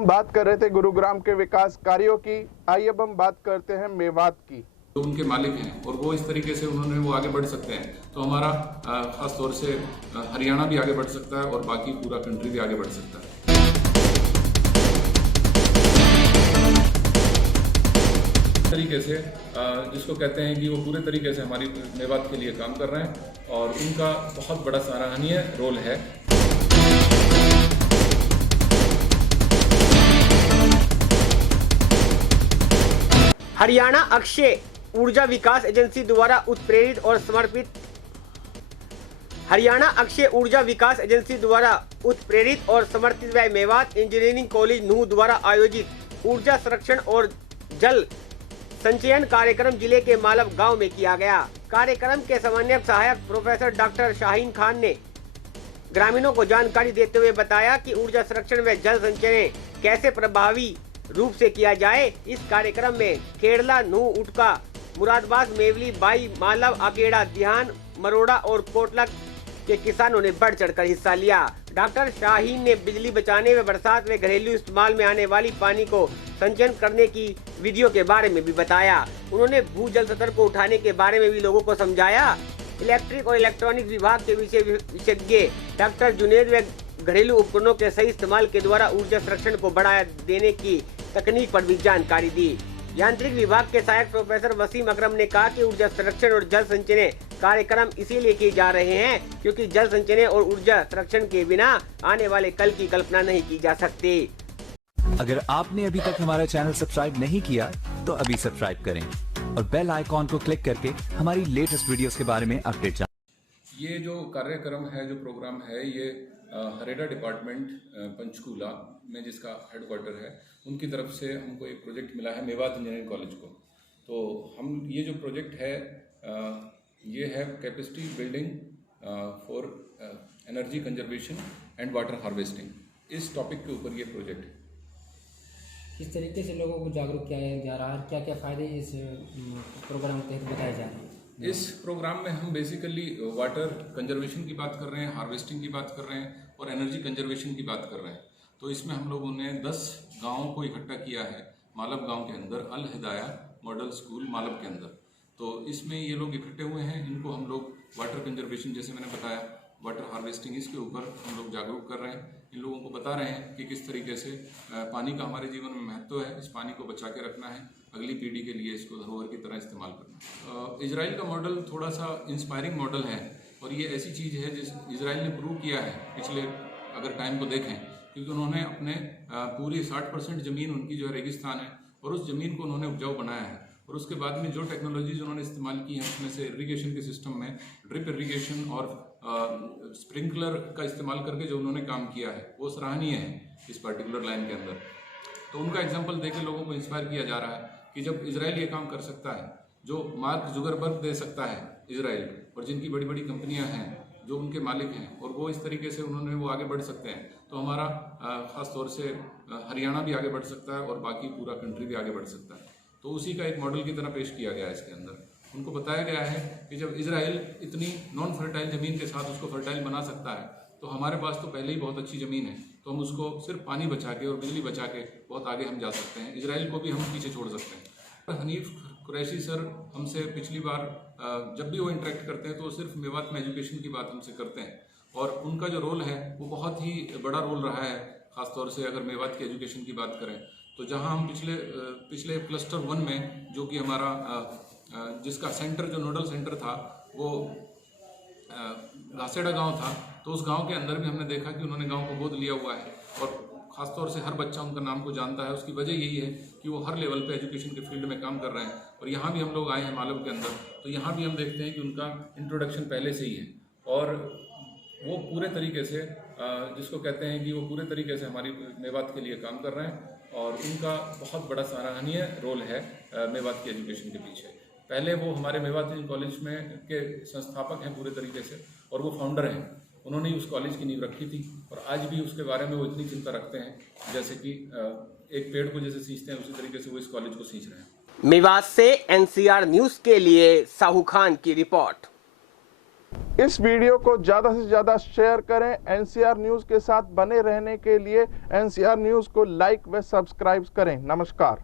हम बात कर रहे थे गुरुग्राम के विकास कार्यों की। आइए अब हम बात करते हैं मेवात की। जो उनके मालिक हैं और वो इस तरीके से वो आगे बढ़ सकते हैं, तो हमारा खास तौर से हरियाणा भी आगे बढ़ सकता है और बाकी पूरा कंट्री भी आगे बढ़ सकता है। तरीके से जिसको कहते हैं कि वो पूरे तरीके से हमारी मेवात के लिए काम कर रहे हैं और उनका बहुत बड़ा सराहनीय रोल है। हरियाणा अक्षय ऊर्जा विकास एजेंसी द्वारा उत्प्रेरित और समर्पित हरियाणा अक्षय ऊर्जा विकास एजेंसी द्वारा उत्प्रेरित और समर्थित व मेवात इंजीनियरिंग कॉलेज नूह द्वारा आयोजित ऊर्जा संरक्षण और जल संचयन कार्यक्रम जिले के मालव गांव में किया गया। कार्यक्रम के समन्वयक सहायक प्रोफेसर डॉक्टर शाहीन खान ने ग्रामीणों को जानकारी देते हुए बताया कि ऊर्जा संरक्षण व जल संचयन कैसे प्रभावी रूप से किया जाए। इस कार्यक्रम में खेड़ला, नूह, उटका, मुरादाबाद, मेवली, बाई, मालव, अकेड़ा, ध्यान, मरोड़ा और कोटला के किसानों ने बढ़ चढ़कर हिस्सा लिया। डॉक्टर शाहीन ने बिजली बचाने व बरसात में घरेलू इस्तेमाल में आने वाली पानी को संचयन करने की विधियों के बारे में भी बताया। उन्होंने भूजल स्तर को उठाने के बारे में भी लोगों को समझाया। इलेक्ट्रिक और इलेक्ट्रॉनिक विभाग के विशेषज्ञ डॉक्टर जुनेद व घरेलू उपकरणों के सही इस्तेमाल के द्वारा ऊर्जा संरक्षण को बढ़ावा देने की तकनीक पर भी जानकारी दी। यांत्रिक विभाग के सहायक प्रोफेसर वसीम अकरम ने कहा कि ऊर्जा संरक्षण और जल संचयन कार्यक्रम इसीलिए किए जा रहे हैं क्योंकि जल संचयन और ऊर्जा संरक्षण के बिना आने वाले कल की कल्पना नहीं की जा सकती। अगर आपने अभी तक हमारा चैनल सब्सक्राइब नहीं किया तो अभी सब्सक्राइब करें और बेल आइकॉन को क्लिक करके हमारी लेटेस्ट वीडियोस के बारे में अपडेट जानें। ये जो कार्यक्रम है, जो प्रोग्राम है, ये हरेडा डिपार्टमेंट पंचकूला में जिसका हेडक्वार्टर है, उनकी तरफ से हमको एक प्रोजेक्ट मिला है मेवात इंजीनियरिंग कॉलेज को। तो हम ये जो प्रोजेक्ट है ये है capacity building for energy conservation and water harvesting. इस टॉपिक के ऊपर ये प्रोजेक्ट है। किस तरीके से लोगों को जागरूक किया जा रहा है, क्या क्या फ़ायदे इस प्रोग्राम के तहत बताए जा रहे हैं? इस प्रोग्राम में हम बेसिकली वाटर कंजर्वेशन की बात कर रहे हैं, हार्वेस्टिंग की बात कर रहे हैं और एनर्जी कंजर्वेशन की बात कर रहे हैं। तो इसमें हम लोगों ने 10 गाँवों को इकट्ठा किया है मालव गांव के अंदर, अल हिदाया मॉडल स्कूल मालव के अंदर। तो इसमें ये लोग इकट्ठे हुए हैं, इनको हम लोग वाटर कंजर्वेशन, जैसे मैंने बताया, वाटर हार्वेस्टिंग, इसके ऊपर हम लोग जागरूक कर रहे हैं। इन लोगों को बता रहे हैं कि किस तरीके से पानी का हमारे जीवन में महत्व है, इस पानी को बचा के रखना है, अगली पीढ़ी के लिए इसको धरोहर की तरह इस्तेमाल करना है। इजराइल का मॉडल थोड़ा सा इंस्पायरिंग मॉडल है और ये ऐसी चीज़ है जिस इजराइल ने प्रूव किया है पिछले अगर टाइम को देखें, क्योंकि उन्होंने अपने पूरी 60% ज़मीन उनकी जो है रेगिस्तान है और उस ज़मीन को उन्होंने उपजाऊ बनाया है। और उसके बाद में जो टेक्नोलॉजीज उन्होंने इस्तेमाल की हैं उसमें से इरिगेशन के सिस्टम में ड्रिप इरिगेशन और स्प्रिंकलर का इस्तेमाल करके जो उन्होंने काम किया है वो सराहनीय है इस पर्टिकुलर लाइन के अंदर। तो उनका एग्जांपल देकर लोगों को इंस्पायर किया जा रहा है कि जब इजराइल ये काम कर सकता है, जो मार्क जुगरबर्ग दे सकता है इजराइल, और जिनकी बड़ी बड़ी कंपनियां हैं जो उनके मालिक हैं, और वो इस तरीके से वो आगे बढ़ सकते हैं, तो हमारा ख़ास तौर से हरियाणा भी आगे बढ़ सकता है और बाकी पूरा कंट्री भी आगे बढ़ सकता है। तो उसी का एक मॉडल की तरह पेश किया गया है इसके अंदर। उनको बताया गया है कि जब इजराइल इतनी नॉन फर्टाइल ज़मीन के साथ उसको फर्टाइल बना सकता है, तो हमारे पास तो पहले ही बहुत अच्छी ज़मीन है, तो हम उसको सिर्फ पानी बचा के और बिजली बचा के बहुत आगे हम जा सकते हैं। इजराइल को भी हम पीछे छोड़ सकते हैं। हनीफ कुरैशी सर हमसे पिछली बार जब भी वो इंटरेक्ट करते हैं तो वो सिर्फ मेवात में एजुकेशन की बात हमसे करते हैं और उनका जो रोल है वो बहुत ही बड़ा रोल रहा है। ख़ासतौर से अगर मेवात की एजुकेशन की बात करें तो जहां हम पिछले क्लस्टर 1 में, जो कि हमारा जिसका सेंटर, जो नोडल सेंटर था वो घासेड़ा गांव था, तो उस गांव के अंदर भी हमने देखा कि उन्होंने गांव को गोद लिया हुआ है और ख़ासतौर से हर बच्चा उनका नाम को जानता है। उसकी वजह यही है कि वो हर लेवल पे एजुकेशन के फील्ड में काम कर रहे हैं। और यहाँ भी हम लोग आए हैं मालव के अंदर, तो यहाँ भी हम देखते हैं कि उनका इंट्रोडक्शन पहले से ही है और वो पूरे तरीके से जिसको कहते हैं कि वो पूरे तरीके से हमारी मेवात के लिए काम कर रहे हैं और उनका बहुत बड़ा सराहनीय रोल है मेवात की एजुकेशन के पीछे। पहले वो हमारे मेवात इंजीनियरिंग कॉलेज में के संस्थापक हैं पूरे तरीके से और वो फाउंडर हैं। उन्होंने ही उस कॉलेज की नींव रखी थी और आज भी उसके बारे में वो इतनी चिंता रखते हैं जैसे कि एक पेड़ को जैसे सींचते हैं उसी तरीके से वो इस कॉलेज को सींच रहे हैं। मेवात से NCR न्यूज़ के लिए साहू खान की रिपोर्ट। इस वीडियो को ज़्यादा से ज़्यादा शेयर करें। एनसीआर न्यूज़ के साथ बने रहने के लिए एनसीआर न्यूज़ को लाइक व सब्सक्राइब करें। नमस्कार।